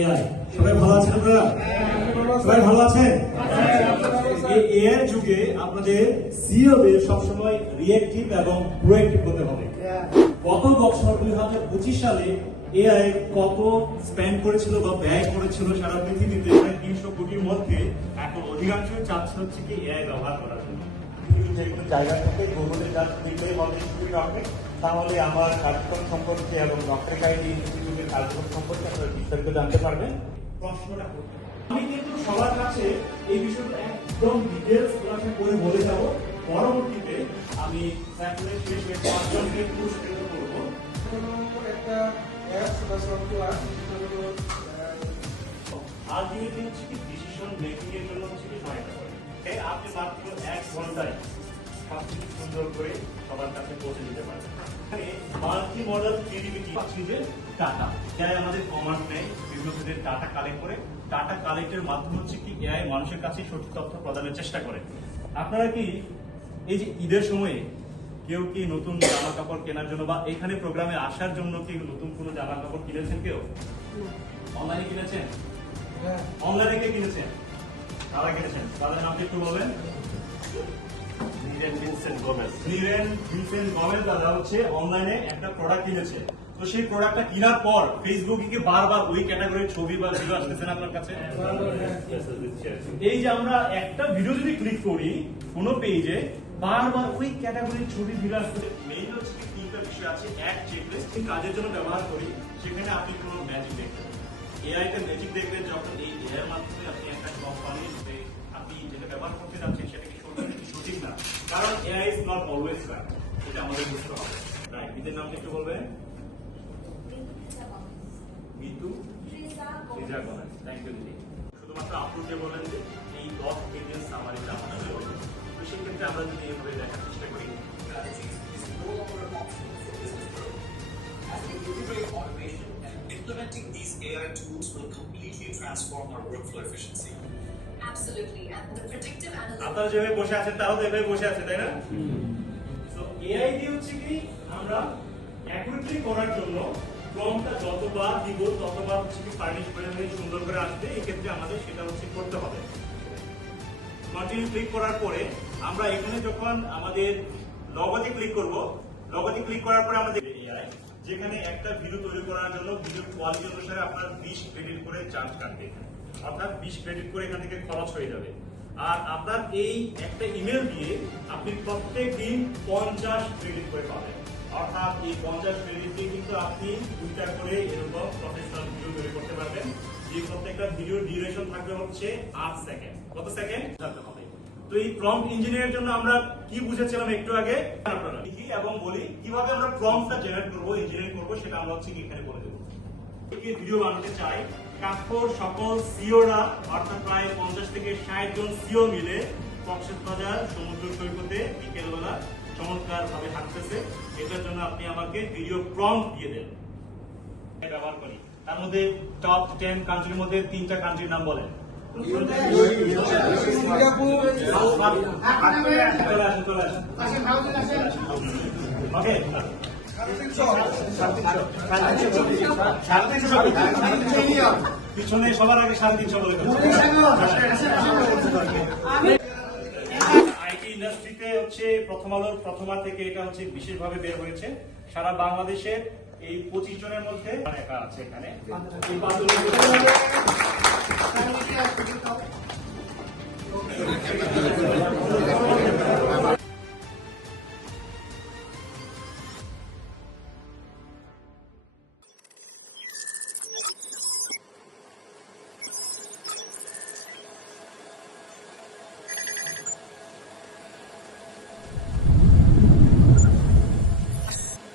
AI. সবাই ভালো আছেন আপনারা? সবাই ভালো আছেন? এই এআই যুগে আপনাদের সিইওদের সবসময় রিঅ্যাক্টিভ এবং প্রোঅ্যাক্টিভ হতে হবে। গত বছর 2025 সালে এআই কত স্পেন্ড করেছিল বা ব্যয় করেছিল সারা পৃথিবীতে, প্রায় 300 কোটির মধ্যে। এখন অধিকাংশ চাচ্ছে হচ্ছে কি এআই ব্যবহার করার জন্য। বিভিন্ন জায়গা থেকে গুগলে জাস্ট দিলেই হবে রকেট, তাহলে আমার কার্যক্রম সম্পর্কে এবং ডক্টর আইডি ইনস্টিটিউটের কার্যক্রম সম্পর্কে আপনারা বিস্তারিত জানতে পারবেন। প্রশ্নটা আমি কিন্তু সবার কাছে এই বিষয়টা একদম ডিটেলস ক্লাসে করে বলে যাব। পরবর্তীতে আমি স্যাম্পলের শেষে 5 জনকে পুরস্কৃত করব। একটা অ্যাপস বা সফটওয়্যার আলটিমেটলি হচ্ছে কি ডিসিশন মেকিং এর জন্য হচ্ছে কি সহায়তা করে। আপনি মাত্র 1 ঘন্টায় সবকিছু সুন্দর করে সবার কাছে পৌঁছে দিতে পারবেন। মাল্টি মডেল ক্রিয়েটিভিটি হচ্ছে যে ডাটা, যারা আমাদের কমান্ড নেয় বিভিন্ন ধরনের ডাটা কালেক্ট করে, ডাটা কালেক্টের মাধ্যমে হচ্ছে কি এআই মানুষের কাছে সঠিক তথ্য প্রদানের চেষ্টা করে। আপনারা কি এই যে ঈদের সময়ে কেউ কি নতুন জামা কাপড় কেনার জন্য বা এখানে প্রোগ্রামে আসার জন্য কি নতুন কোনো জামা কাপড় কিনেছেন? কেউ অনলাইনে কিনেছেন? অনলাইনে কে কিনেছেন? কারা কিনেছেন? তাদের নামটা একটু বলবেন। দাদা হচ্ছে অনলাইনে একটা প্রোডাক্ট কিনেছে। তো সেই প্রোডাক্টটা কেনার পর ফেসবুকে কি বারবার ওই ক্যাটাগরির ছবি বা ভিডিও আসতেছে না আপনার কাছে? এই যে আমরা একটা ভিডিও যদি ক্লিক করি কোন পেজে, বারবার ওই ক্যাটাগরির ছবি ভিডিও আসতেছে। মেইন হচ্ছে কি তিনটা বিষয় আছে। এক, চেকলিস্ট কাজের জন্য ব্যবহার করি, সেখানে আপনি কোনো ম্যাজিক দেখবেন। এআই তে ম্যাজিক দেখবেন যখন এই এআই এর মাধ্যমে আপনি একটা কোম্পানির যে আপনি যেটা ব্যবহার করতে যাচ্ছেন সেটা কি সঠিক না, কারণ AI is not always right. এটা আমাদের বুঝতে হবে। রাইট, এদের নামটা একটু বলবেন। মিতু রিজা গণেশ, থ্যাংক ইউ দিদি। শুধুমাত্র আপলোডে বলেন যে এই 10 পেজের সামারিটা আমাদের হবে। তো সেক্ষেত্রে আমরা যদি এইভাবে দেখার চেষ্টা করি, As we integrate automation and implementing these AI tools will completely transform our workflow efficiency. Absolutely, and the predictive analytics. আপনারা যেভাবে বসে আছেন তারাও তো এভাবে বসে আছে, তাই না? তো এআই দিয়ে হচ্ছে কি আমরা অ্যাকুরেটলি করার জন্য প্রম্পটটা যতবার দিব ততবার হচ্ছে কি ফার্নিশ করে সুন্দর করে আসবে। এই ক্ষেত্রে আমাদের সেটা হচ্ছে করতে হবে। কন্টিনিউ ক্লিক করার পরে আমরা এখানে যখন আমাদের লগতে ক্লিক করব, লগতে ক্লিক করার পরে আমাদের এআই যেখানে একটা ভিডিও তৈরি করার জন্য ভিডিও কোয়ালিটি অনুসারে আপনার 20 ক্রেডিট করে চার্জ কাটবে, অর্থাৎ 20 ক্রেডিট করে এখান থেকে খরচ হয়ে যাবে। আর আপনার এই একটা ইমেল দিয়ে আপনি প্রত্যেক দিন 50 ক্রেডিট করে পাবেন, অর্থাৎ এই 50 ক্রেডিট দিয়ে কিন্তু আপনি 2টা করে এরকম প্রফেশনাল ভিডিও তৈরি করতে পারবেন। যে প্রত্যেকটা ভিডিও ডিউরেশন থাকবে হচ্ছে 8 সেকেন্ড। কত সেকেন্ড থাকতে হবে? তো এই প্রম্পট ইঞ্জিনিয়ারের জন্য আমরা কি বুঝেছিলাম একটু আগে, আপনারা লিখি এবং বলি কিভাবে আমরা প্রম্পটটা জেনারেট করব, ইঞ্জিনিয়ারিং করব, সেটা আমরা হচ্ছে কি এখানে বলে দেব। ভিডিও বানাতে চাই কাঠখোর সকল সিওরা, অর্থাৎ প্রায় 50 থেকে 60 জন সিও মিলে কক্সবাজার সমুদ্র সৈকতে বিকেলবেলা চমৎকার ভাবে হাঁটতেছে। এটার জন্য আপনি আমাকে ভিডিও প্রম্পট দিয়ে দেন। ব্যবহার করি তার মধ্যে টপ 10 কান্ট্রির মধ্যে 3টা কান্ট্রির নাম বলেন। পিছনে সবার আগে 350 বলে আইটি ইন্ডাস্ট্রিতে হচ্ছে প্রথম আলোর প্রথমা থেকে এটা হচ্ছে বিশেষভাবে বের হয়েছে। সারা বাংলাদেশের এই 25 জনের মধ্যে একা আছে এখানে।